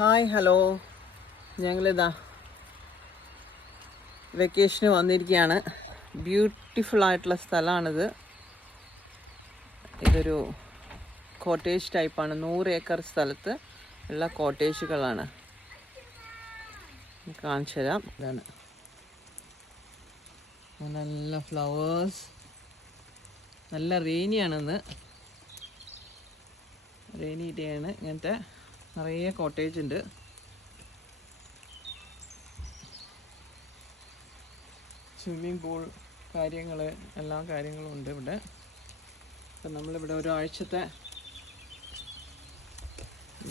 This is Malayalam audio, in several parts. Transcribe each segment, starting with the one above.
ഹായ് ഹലോ, ഞങ്ങളിതാ വെക്കേഷന് വന്നിരിക്കുകയാണ്. ബ്യൂട്ടിഫുൾ ആയിട്ടുള്ള സ്ഥലമാണിത്. ഇതൊരു കോട്ടേജ് ടൈപ്പാണ്. 100 ഏക്കർ സ്ഥലത്ത് ഉള്ള കോട്ടേജുകളാണ്. കാണിച്ചു തരാം. ഇതാണ് നല്ല ഫ്ലവേഴ്സ്. നല്ല റെയിനിയാണിന്ന്. റെയിനി ഡേ ആണ്. ഇങ്ങനത്തെ നിറയെ കോട്ടേജ് ഉണ്ട്. സ്വിമ്മിങ് പൂൾ എല്ലാ കാര്യങ്ങളും ഉണ്ട് ഇവിടെ. അപ്പം നമ്മളിവിടെ ഒരാഴ്ചത്തെ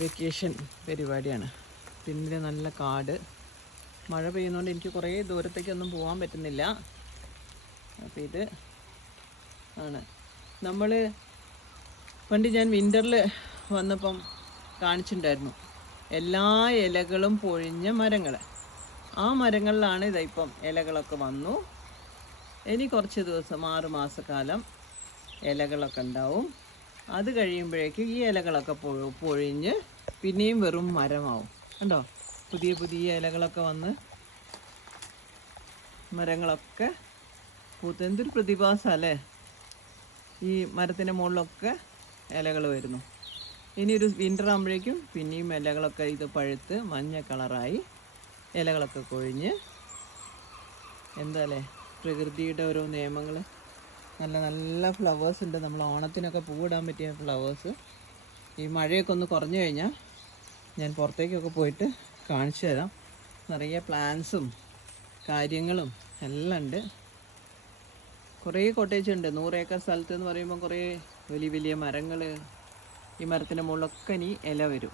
വെക്കേഷൻ പരിപാടിയാണ്. പിന്നിൽ നല്ല കാട്. മഴ പെയ്യുന്നതുകൊണ്ട് എനിക്ക് കുറേ ദൂരത്തേക്കൊന്നും പോകാൻ പറ്റുന്നില്ല. അപ്പോൾ ഇത് ആണ് നമ്മൾ പണ്ട് ഞാൻ വിൻ്ററിൽ വന്നപ്പം കാണിച്ചിട്ടുണ്ടായിരുന്നു. എല്ലാ ഇലകളും പൊഴിഞ്ഞ മരങ്ങൾ. ആ മരങ്ങളിലാണ് ഇപ്പം ഇലകളൊക്കെ വന്നു. ഇനി കുറച്ച് ദിവസം 6 മാസക്കാലം ഇലകളൊക്കെ ഉണ്ടാവും. അത് കഴിയുമ്പോഴേക്കും ഈ ഇലകളൊക്കെ പൊഴിഞ്ഞ് പിന്നെയും വെറും മരമാവും. കണ്ടോ, പുതിയ പുതിയ ഇലകളൊക്കെ വന്ന് മരങ്ങളൊക്കെ പൂത്ത്. എന്തൊരു പ്രതിഭാസം അല്ലേ! ഈ മരത്തിൻ്റെ മുകളിലൊക്കെ ഇലകൾ വരുന്നു. ഇനി ഒരു വിൻ്റർ ആകുമ്പോഴേക്കും പിന്നെയും ഇലകളൊക്കെ ഇത് പഴുത്ത് മഞ്ഞ കളറായി ഇലകളൊക്കെ കൊഴിഞ്ഞ്. എന്താല്ലേ പ്രകൃതിയുടെ ഓരോ നിയമങ്ങൾ. നല്ല നല്ല ഫ്ലവേഴ്സ് ഉണ്ട്. നമ്മൾ ഓണത്തിനൊക്കെ പൂവിടാൻ പറ്റിയ ഫ്ലവേഴ്സ്. ഈ മഴയൊക്കെ ഒന്ന് കുറഞ്ഞു കഴിഞ്ഞാൽ ഞാൻ പുറത്തേക്കൊക്കെ പോയിട്ട് കാണിച്ചു തരാം. നിറയെ പ്ലാന്റ്സും കാര്യങ്ങളും എല്ലാം ഉണ്ട്. കുറേ കോട്ടേജ് ഉണ്ട്. 100 ഏക്കർ സ്ഥലത്ത് എന്ന് പറയുമ്പോൾ കുറേ വലിയ വലിയ മരങ്ങൾ. ഈ മരത്തിൻ്റെ മുകളിലൊക്കെ ഇനി ഇല വരും.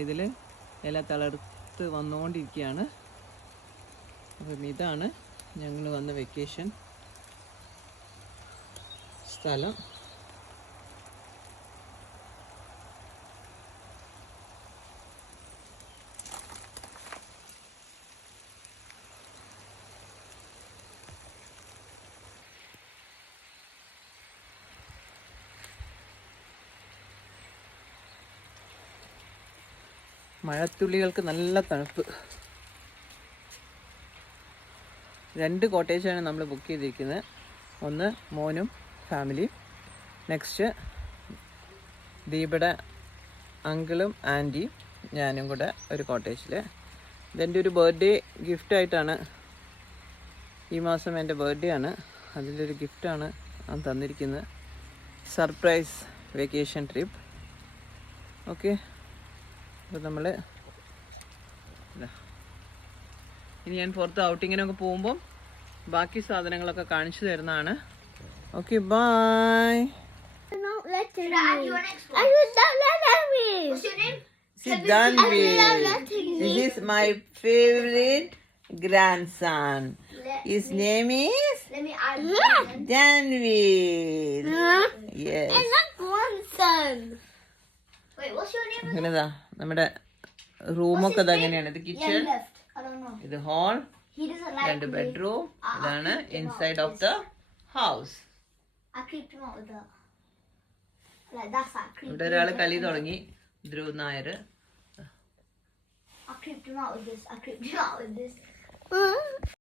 ഇതിൽ ഇല തളർത്ത് വന്നുകൊണ്ടിരിക്കുകയാണ്. അപ്പം ഇതാണ് ഞങ്ങൾ വന്ന വെക്കേഷൻ സ്ഥലം. മഴത്തുള്ളികൾക്ക് നല്ല തണുപ്പ്. 2 കോട്ടേജാണ് നമ്മൾ ബുക്ക് ചെയ്തിരിക്കുന്നത്. ഒന്ന് മോനും ഫാമിലിയും. നെക്സ്റ്റ് ദീപയുടെ അങ്കിളും ആൻറ്റിയും ഞാനും കൂടെ ഒരു കോട്ടേജിൽ. ഇതെൻ്റെ ഒരു ബർത്ത്ഡേ ഗിഫ്റ്റായിട്ടാണ്. ഈ മാസം എൻ്റെ ബർത്ത്ഡേ ആണ്. അതിലൊരു ഗിഫ്റ്റാണ് ഞാൻ തന്നിരിക്കുന്നത്. Surprise vacation trip. ഓക്കെ, അപ്പോൾ നമ്മൾ ഇനി ഞാൻ പുറത്ത് ഔട്ടിങ്ങിനൊക്കെ പോകുമ്പം ബാക്കി സാധനങ്ങളൊക്കെ കാണിച്ചു തരുന്നതാണ്. Okay, bye. This is my favorite grandson. His name is Danveer. Yes. Wait, what's your name? അങ്ങനെതാ നമ്മുടെ റൂമൊക്കെ ഇതങ്ങനെയാണ്. ഇത് കിച്ചൺ, ഇത് ഹാൾ, 2 ബെഡ്റൂം. ഇതാണ് ഇൻസൈഡ് ഓഫ് ദ ഹൗസ്. ഇവിടെ ഒരാള് കളി തുടങ്ങി. Dhruv Nair. I creeped him out with this.